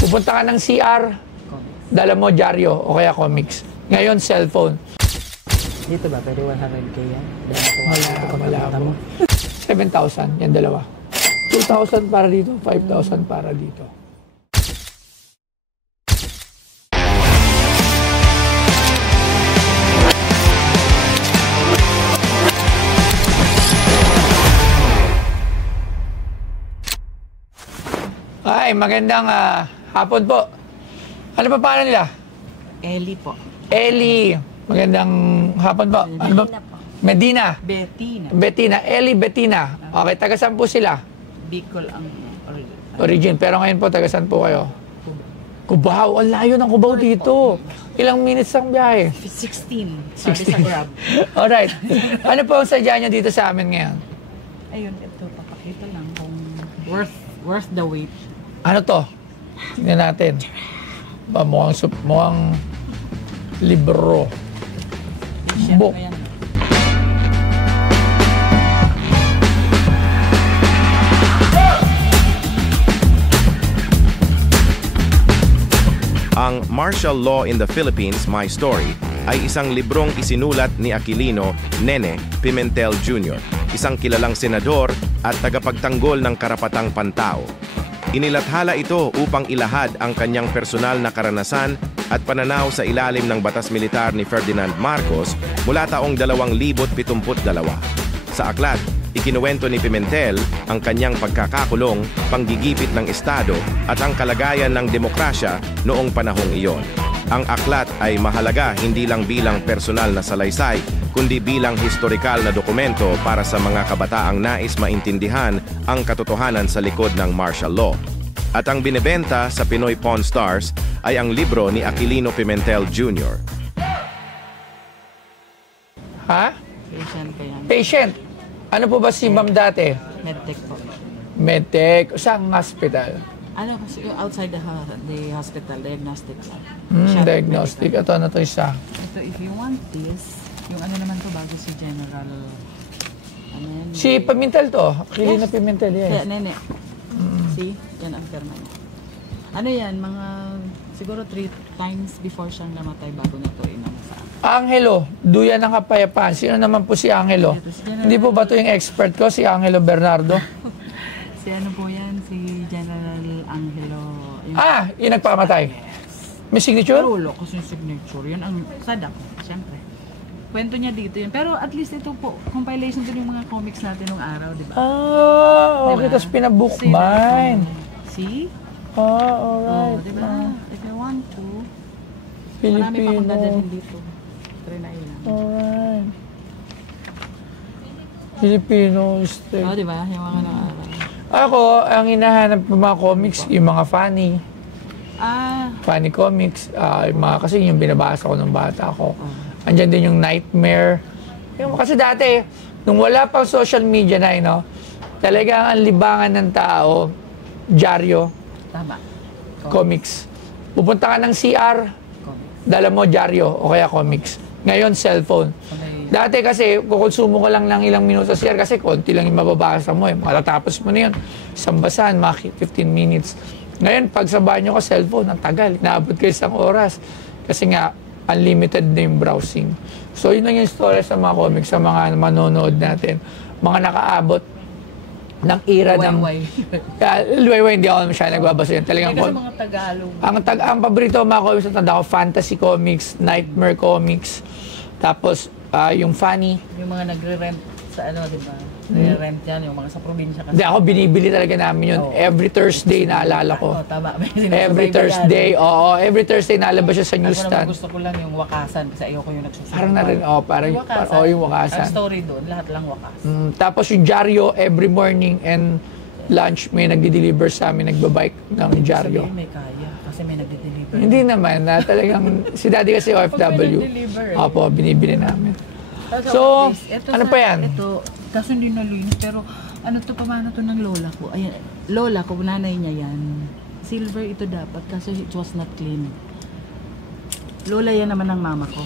Pupunta ka ng CR, dala mo dyaryo o kaya comics. Ngayon, cellphone. Dito ba? Pero 100K yan? Malabo. 7,000, yan dalawa. 2,000 para dito, 5,000 para dito. Ay, magandang hapon po. Ano pa pangalan nila? Ellie po. Ellie. Magandang hapon po. Ano ba? Medina. Bettina. Ellie Bettina. Okay, taga saan po sila? Bicol ang origin. Pero ngayon po, taga saan po kayo? Cubao. Ang layo ng Cubao dito. Ilang minutes ang biyahe? 16. Sabi sa Grab. Alright. Ano po ang sadya nyo dito sa amin ngayon? Ayun, ito. Papakita lang kung worth the wait. Ano to? Tingnan natin. Ba, mukhang libro. Book. Ang Martial Law in the Philippines, My Story, ay isang librong isinulat ni Aquilino Nene Pimentel Jr., isang kilalang senador at tagapagtanggol ng karapatang pantao. Inilathala ito upang ilahad ang kanyang personal na karanasan at pananaw sa ilalim ng batas militar ni Ferdinand Marcos mula taong 2072. Sa aklat, ikinuwento ni Pimentel ang kanyang pagkakakulong, panggigipit ng Estado at ang kalagayan ng demokrasya noong panahong iyon. Ang aklat ay mahalaga hindi lang bilang personal na salaysay, kundi bilang historikal na dokumento para sa mga kabataang nais maintindihan ang katotohanan sa likod ng martial law. At ang binebenta sa Pinoy Pawn Stars ay ang libro ni Aquilino Pimentel Jr. Ha? Patient ko yan. Patient. Ano po ba si ma'am dati? Medtech po. Medtech. Saan hospital? Ano kasi outside the hospital, diagnostic. Diagnostic. Ito na to isa. Ito, if you want this, yung ano naman to bago si General. Ano yan? Si Pimentel to. Aquilino Pimentel, yes. Kaya, nene. See? Yan ang perma niya. Ano yan? Mga siguro 3 times before siyang namatay bago na to inamasa. Angelo, duyan ng kapayapaan. Sino naman po si Angelo? Hindi po ba ito yung expert ko, si Angelo Bernardo? Si ano po yan? Si General Angelo. Yung nagpamatay. May signature? Rulo kasi yung signature. Yun ang sadak, siyempre. Kwento niya dito yun. Pero at least ito po, compilation din yung mga comics natin nung araw, di ba? Okay. Tapos pinabookbind. See? Alright. Oh, di ba? If you want to, marami pa Filipino. akong dadalhin dito. Try na ilan. Alright. Filipino state. Oh, di ba? Yung mga nung araw. Ako, ang hinahanap ng mga comics, yung mga funny. Funny comics. Kasi yung binabasa ko nung bata ko. Andyan din yung Nightmare. Kasi dati, nung wala pang social media na, talagang ang libangan ng tao, dyaryo, Tama. comics. Pupunta ka ng CR, dala mo dyaryo o kaya comics. Ngayon, cellphone. Dati kasi, kukonsumo ka lang ng ilang minuto sa CR kasi konti lang yung mababasa mo. Matatapos mo na yun. Isang basahan, mga 15 minutes. Ngayon, pag sa banyo ka, cellphone, ang tagal. Inaabot ka isang oras. Kasi nga, unlimited na yung browsing. So, yun lang yung story sa mga comics, sa mga manonood natin. Mga nakaabot ng era ng... Luwayway, hindi ako masyadong nagbabasa yun. Talagang kasi mga Tagalog. Ang paborito mga comics na tanda ko, fantasy comics, nightmare comics, tapos yung funny. Yung mga nagre-rent sa ano, di ba? Nagre-rent yan, yung mga sa probinsya kasi. Hindi, ako binibili talaga namin yun. Every Thursday, naalala ko. Tama. Every Thursday, every Thursday naalabas siya sa newsstand. Gusto ko lang yung wakasan kasi ayoko yung nagsusunod. Parang na rin, yung wakasan. Ang story doon, lahat lang wakas. Tapos yung dyaryo, every morning and lunch, may nagdi-deliver sa amin, nagbabike ng dyaryo. Sabihin may kaya, kasi may nagdi-deliver. Hindi naman, talagang, si daddy kasi OFW. Opo, binibili namin. So, ano pa yan? Ito, kaso hindi nalinis, pero ano to, pamana to ng lola ko. Ayan, lola ko, nanay niya yan. Silver ito dapat, kasi it was not clean. Lola yan naman ng mama ko.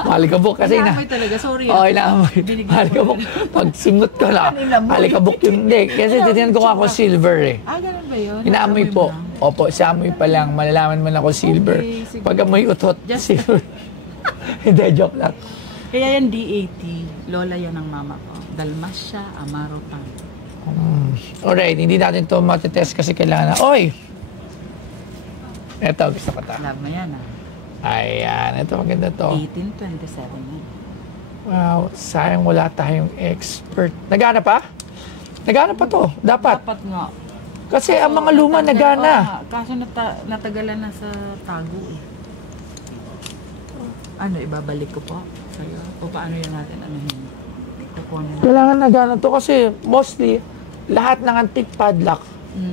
Alikabok kasi na. Inaamoy talaga, sorry. Oo, inaamoy. Binigyan ko Alikabok. Pag simot ko na, alikabok yung hindi. Kasi titignan ko ako silver eh. Ganun ba yun? Inaamoy po. Opo, sa amoy pa lang. Malalaman man ako silver. Okay, sige. Pag amoy utot, silver. Hindi, joke lang. Kaya yan D80. Lola yan ng mama ko. Dalmasya, Amaro Tang. Alright, hindi natin to matitest kasi kailangan na. Oy! Eto, gusto ko ta. Love mo yan Ayan, ito maganda to. 1827 yan. Wow, sayang wala tayong expert. Nagana pa? Nagana pa to, dapat. Dapat nga. Kasi ang mga luma nagana. Kaso natagalan na sa tago eh. Ano, ibabalik ko po sa'yo? O paano yun natin? Kukunin natin. Kailangan nagana to kasi mostly lahat ng antique padlock,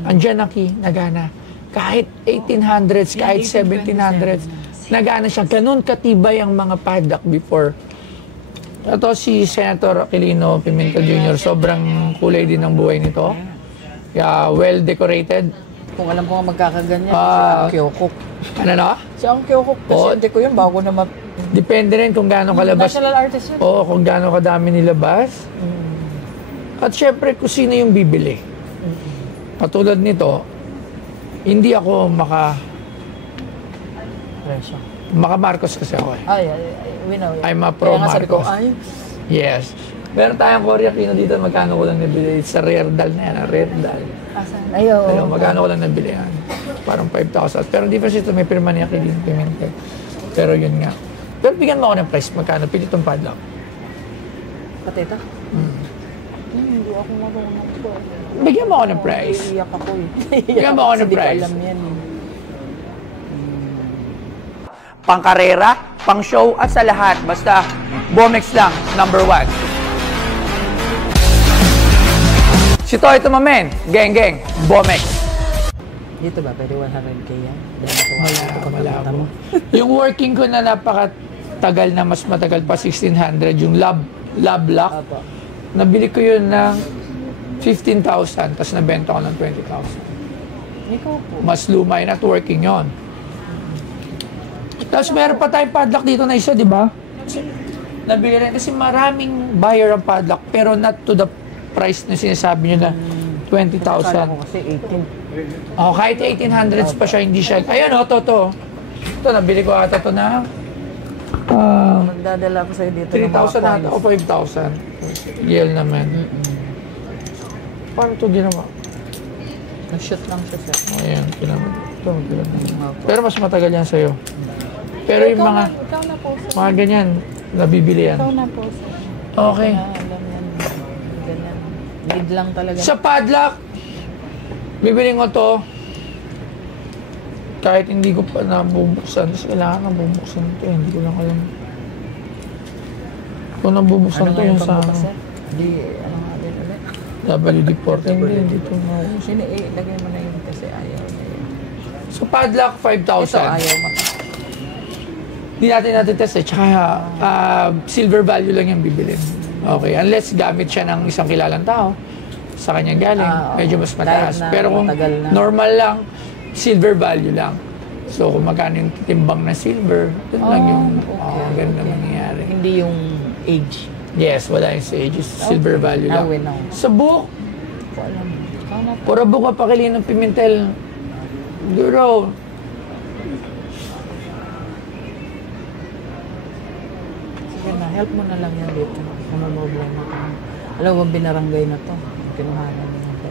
andyan ang key, nagana. Kahit 1800s, kahit 1700s, nagana siya. Ganun katibay ang mga padlock before. Ito si Senator Aquilino Pimentel Jr. Sobrang kulay din ng buhay nito. Kaya well decorated. Kung alam ko nga magkakaganyan, siya ang Kyokok. Ano na? Siya ang Kyokok. Pasyente ko yun bago na Depende rin kung gaano kalabas. National artist yun. Oo, kung gaano kadami nilabas. At syempre, kung sino yung bibili. Katulad nito, hindi ako Marcos kasi ako eh. We know. I'm a pro Kaya nga sabi ko, Marcos. Yes. Meron tayong Korea Pino dito, magkano ko lang nabili. Sa rare dal na yan, rare dal. Ayun, magkano ko lang nabili yan. Parang 5,000. Pero difference ito, may pirma ni Aquilino Pimentel. Pero yun nga. Pero bigyan mo ako ng price, magkano? Pili itong padlock. Pati ito? Hindi ako marunong ko. Bigyan mo ako ng price. Iiyak ako eh. Bigyan mo ako ng price. Hindi ko alam yan eh. Pang-karera, pang-show, at sa lahat. Basta, Bomex lang, number 1. Si Toy Tumamen, geng, Bomex. Dito ba? Pwede 100k yan? Malabo. Yung working ko na napakatagal na, mas matagal pa, 1600, yung lab lock. Apo. Nabili ko yun ng 15,000, tapos nabenta ko ng 20,000. Ikaw po. Mas luma yun at working yun. Tapos meron pa tayong padlock dito na isa, di ba? Nabili rin kasi maraming buyer ang padlock, pero not to the price na sinasabi nyo na 20,000. Kala ko kasi 18. Oh, kahit 1800s pa siya, hindi siya. Ayun, to. Ito, nabili ko ata to na Magdadala ko sa'yo dito 3,000 ata o 5,000. Yale naman. Paano ito ginawa? Nag-shoot lang siya sir. Ayan, ginawa. Ito, pero mas matagal yan sa'yo. Pero yung mga Ikaw na po sir. mga ganyan, nabibili yan. Ikaw na po sir. Okay. Alam yan. Ganyan. Need lang talaga. Sa padlock, bibiling ko to. Kahit hindi ko pa nabubuksan, kasi kailangan nabubuksan ito. Hindi ko lang alam. Kung nabubuksan ito yung sa Hindi, ano nga din ulit. WD-40. Hindi ito nabubuksan. Sino lagay mo na yun kasi ayaw na yun. So padlock, 5,000. Ito ayaw mo. Hindi natin test eh. Tsaka silver value lang yung bibilin. Okay, unless gamit siya ng isang kilalang tao, sa kanyang galing, medyo mas mataas. Pero kung normal lang, silver value lang. So kung magkano yung timbang na silver, dun lang yung ganun na mangyayari. Hindi yung age. Yes, wala yung age. Silver value lang. Sa book, Ko alam. Ikaw na po. pura book mapakili ng Pimentel. Duro. Sige na, help mo na lang yan dito. Ano problema ko. Alam mo, binaranggay na to. Kinuhanan mo na to.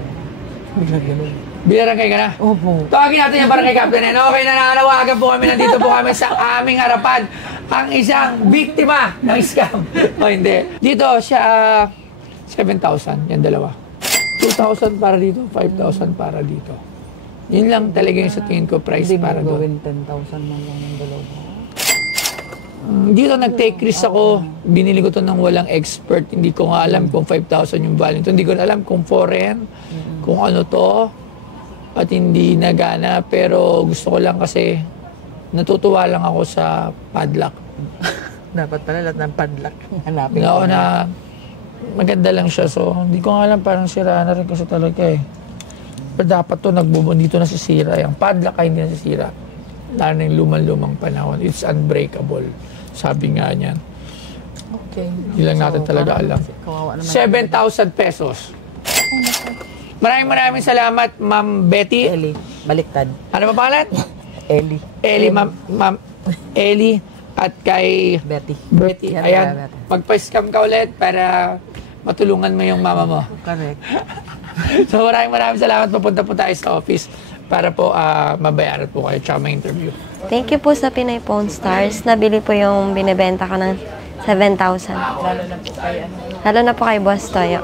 Bigla ganun. Binarangay ka na? Opo. Tawagin natin yung barangay captain. Okay na nananawagan po kami. Nandito po kami sa aming harapan. Ang isang biktima ng scam. O hindi. Dito siya 7,000. Yan dalawa. 2,000 para dito. 5,000 para dito. Yun lang talaga yung sa tingin ko price Hindi para mo doon. gawin 10,000 man lang yung dalawa. Dito nag-take risk ako. Binili ko to ng walang expert. Hindi ko nga alam kung 5,000 yung value. Hindi ko na alam kung foreign, kung ano to. At hindi nagana. Pero gusto ko lang kasi natutuwa lang ako sa padlock. Dapat pala lahat ng padlock. Hanapin Oo na maganda lang siya. So, hindi ko nga alam, parang sira na rin kasi talaga eh. Pero dapat to dito nasisira. Yung padlock ay hindi nasisira. Lalo na yung lumang-lumang panahon. It's unbreakable. Sabi nga niyan. Okay. Hindi lang natin talaga alam. Kawawa naman. 7,000 pesos. Maraming salamat, Ma'am Betty. Eli, baliktad. Ano ba pangalan? Eli. Eli, Ma'am Eli. At kay Betty. Betty. Yan, Ayan, Betty. magpa-scam ka ulit para matulungan mo yung mama mo. Correct. So maraming salamat. Papunta po tayo sa office para po mabayaran po kayo tsaka may interview. Thank you po sa Pinay Pawn Stars. Nabili po yung binibenta ko ng 7,000. Lalo na po kay ano. Lalo na po kay Boss Toyo.